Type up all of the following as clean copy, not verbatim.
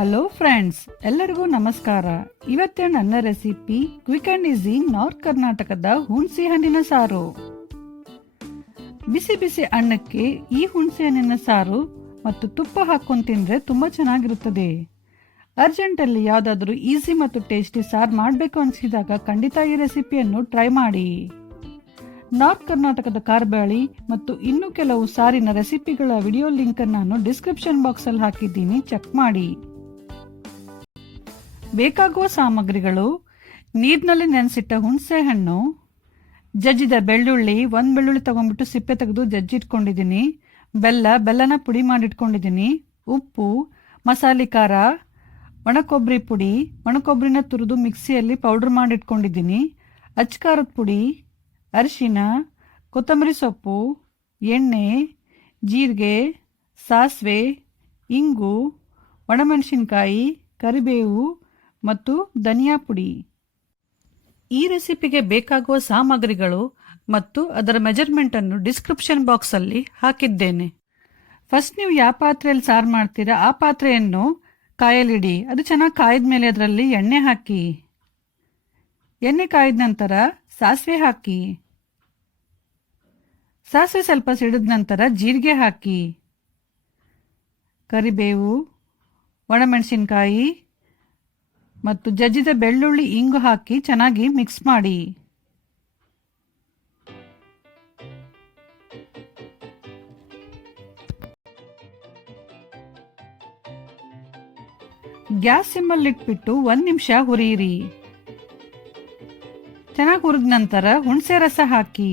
Hello friends, ಎಲ್ಲರಿಗೂ ನಮಸ್ಕಾರ. ಇವತ್ತೇ ನನ್ನ recipe quick and easy north ಕರ್ನಾಟಕದ ಹುಣಸೆ ಹಣ್ಣಿನ ಸಾರು. ಬಿಸಿ ಬಿಸಿ ಅನ್ನಕ್ಕೆ ಈ ಹುಣಸೆ ಹಣ್ಣಿನ ಸಾರು ಮತ್ತು ತುಪ್ಪ ಹಾಕೊಂಡು ತಿಂದ್ರೆ ತುಂಬಾ ಚೆನ್ನಾಗಿರುತ್ತದೆ. ಅರ್ಜೆಂಟಲ್ಲಿ ಯಾವುದಾದ್ರೂ ಈಸಿ ಮತ್ತು ಟೇಸ್ಟಿ ಸಾರು ಮಾಡಬೇಕು ಅನಿಸಿದಾಗ ಖಂಡಿತ ಈ ರೆಸಿಪಿಯನ್ನು ಟ್ರೈ ಮಾಡಿ. ನಾರ್ತ್ ಕರ್ನಾಟಕದ ಕಾರ್ಬಾಳಿ ಮತ್ತು ಇನ್ನೂ ಕೆಲವು ಸಾರಿನ ರೆಸಿಪಿಗಳ ವಿಡಿಯೋ ಲಿಂಕ್ ನಾನು ಡಿಸ್ಕ್ರಿಪ್ಷನ್ ಬಾಕ್ಸ್ ಅಲ್ಲಿ ಹಾಕಿದ್ದೀನಿ, ಚೆಕ್ ಮಾಡಿ. ಬೇಕಾಗುವ ಸಾಮಗ್ರಿಗಳು: ನೀರಿನಲ್ಲಿ ನೆನೆಸಿಟ್ಟ ಹುಣಸೆ ಹಣ್ಣು, ಜಜ್ಜಿದ ಬೆಳ್ಳುಳ್ಳಿ, ಒಂದು ಬೆಳ್ಳುಳ್ಳಿ ತಗೊಂಡ್ಬಿಟ್ಟು ಸಿಪ್ಪೆ ತೆಗೆದು ಜಜ್ಜಿಟ್ಕೊಂಡಿದ್ದೀನಿ, ಬೆಲ್ಲನ ಪುಡಿ ಮಾಡಿಟ್ಕೊಂಡಿದ್ದೀನಿ, ಉಪ್ಪು, ಮಸಾಲೆ ಖಾರ, ಒಣಕೊಬ್ಬರಿ ಪುಡಿ, ಒಣಕೊಬ್ಬರಿನ ತುರಿದು ಮಿಕ್ಸಿಯಲ್ಲಿ ಪೌಡರ್ ಮಾಡಿಟ್ಕೊಂಡಿದ್ದೀನಿ, ಅಚ್ಕಾರದ ಪುಡಿ, ಅರಿಶಿನ, ಕೊತ್ತಂಬರಿ ಸೊಪ್ಪು, ಎಣ್ಣೆ, ಜೀರಿಗೆ, ಸಾಸಿವೆ, ಇಂಗು, ಒಣಮೆಣಸಿನಕಾಯಿ, ಕರಿಬೇವು ಮತ್ತು ಧನಿಯಾ ಪುಡಿ. ಈ ರೆಸಿಪಿಗೆ ಬೇಕಾಗುವ ಸಾಮಗ್ರಿಗಳು ಮತ್ತು ಅದರ ಮೆಜರ್ಮೆಂಟ್ ಅನ್ನು ಡಿಸ್ಕ್ರಿಪ್ಷನ್ ಬಾಕ್ಸ್ ಅಲ್ಲಿ ಹಾಕಿದ್ದೇನೆ. ಫಸ್ಟ್ ನೀವು ಯಾವ ಪಾತ್ರೆಯಲ್ಲಿ ಸಾರು ಮಾಡ್ತೀರಾ ಆ ಪಾತ್ರೆಯನ್ನು ಕಾಯಲಿಡಿ. ಅದು ಚೆನ್ನಾಗಿ ಕಾಯ್ದ ಮೇಲೆ ಅದರಲ್ಲಿ ಎಣ್ಣೆ ಹಾಕಿ. ಎಣ್ಣೆ ಕಾಯ್ದ ನಂತರ ಸಾಸಿವೆ ಹಾಕಿ. ಸಾಸಿವೆ ಸ್ವಲ್ಪ ಸಿಡಿದ ನಂತರ ಜೀರಿಗೆ ಹಾಕಿ. ಕರಿಬೇವು, ಒಣಮೆಣಸಿನಕಾಯಿ ಮತ್ತು ಜಜ್ಜಿದ ಬೆಳ್ಳುಳ್ಳಿ, ಇಂಗು ಹಾಕಿ ಚೆನ್ನಾಗಿ ಮಿಕ್ಸ್ ಮಾಡಿ. ಗ್ಯಾಸ್ ಸಿಮ್ಮಲ್ಲಿ ಇಟ್ಬಿಟ್ಟು 1 ನಿಮಿಷ ಹುರಿಯಿರಿ. ಚೆನ್ನಾಗಿ ಹುರಿದ ನಂತರ ಹುಣಸೆ ರಸ ಹಾಕಿ.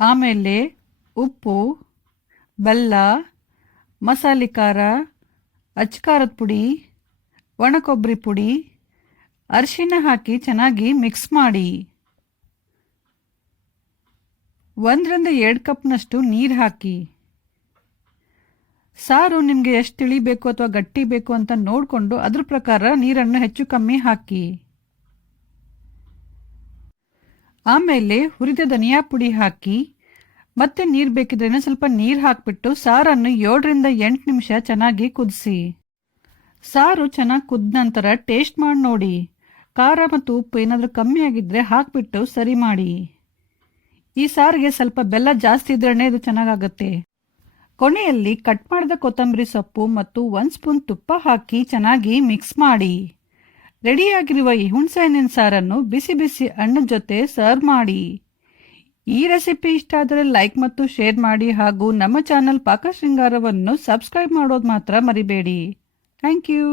ಆಮೇಲೆ ಉಪ್ಪು, ಬೆಲ್ಲ, ಮಸಾಲೆ ಖಾರ, ಅಚ್ಕಾರದ ಪುಡಿ, ಒಣಕೊಬ್ಬರಿ ಪುಡಿ, ಅರಿಶಿನ ಹಾಕಿ ಚೆನ್ನಾಗಿ ಮಿಕ್ಸ್ ಮಾಡಿ. 1 ರಿಂದ 2 ಕಪ್ನಷ್ಟು ನೀರು ಹಾಕಿ. ಸಾರು ನಿಮಗೆ ಎಷ್ಟು ತಿಳಿ ಬೇಕು ಅಥವಾ ಗಟ್ಟಿ ಬೇಕು ಅಂತ ನೋಡಿಕೊಂಡು ಅದ್ರ ಪ್ರಕಾರ ನೀರನ್ನು ಹೆಚ್ಚು ಕಮ್ಮಿ ಹಾಕಿ. ಆಮೇಲೆ ಹುರಿದ ಧನಿಯಾ ಪುಡಿ ಹಾಕಿ. ಮತ್ತೆ ನೀರು ಬೇಕಿದ್ರೆ ಸ್ವಲ್ಪ ನೀರು ಹಾಕಿಬಿಟ್ಟು ಸಾರನ್ನು 7 ರಿಂದ 8 ನಿಮಿಷ ಚೆನ್ನಾಗಿ ಕುದಿಸಿ. ಸಾರು ಚೆನ್ನಾಗಿ ಕುದ್ದ ನಂತರ ಟೇಸ್ಟ್ ಮಾಡಿ ನೋಡಿ. ಖಾರ ಮತ್ತು ಉಪ್ಪು ಏನಾದರೂ ಕಮ್ಮಿ ಆಗಿದ್ರೆ ಹಾಕಿಬಿಟ್ಟು ಸರಿ ಮಾಡಿ. ಈ ಸಾರಿಗೆ ಸ್ವಲ್ಪ ಬೆಲ್ಲ ಜಾಸ್ತಿ ಇದ್ರೇ ಇದು ಚೆನ್ನಾಗಾಗುತ್ತೆ. ಕೊನೆಯಲ್ಲಿ ಕಟ್ ಮಾಡಿದ ಕೊತ್ತಂಬರಿ ಸೊಪ್ಪು ಮತ್ತು 1 ಸ್ಪೂನ್ ತುಪ್ಪ ಹಾಕಿ ಚೆನ್ನಾಗಿ ಮಿಕ್ಸ್ ಮಾಡಿ. ರೆಡಿಯಾಗಿರುವ ಈ ಹುಣಸೆ ಹಣ್ಣಿನ ಸಾರನ್ನು ಬಿಸಿ ಬಿಸಿ ಅನ್ನದ ಜೊತೆ ಸರ್ವ್ ಮಾಡಿ. ಈ ರೆಸಿಪಿ ಇಷ್ಟ ಆದರೆ ಲೈಕ್ ಮತ್ತು ಶೇರ್ ಮಾಡಿ ಹಾಗೂ ನಮ್ಮ ಚಾನಲ್ ಪಾಕ ಶೃಂಗಾರವನ್ನು ಸಬ್ಸ್ಕ್ರೈಬ್ ಮಾಡೋದು ಮಾತ್ರ ಮರಿಬೇಡಿ. Thank you.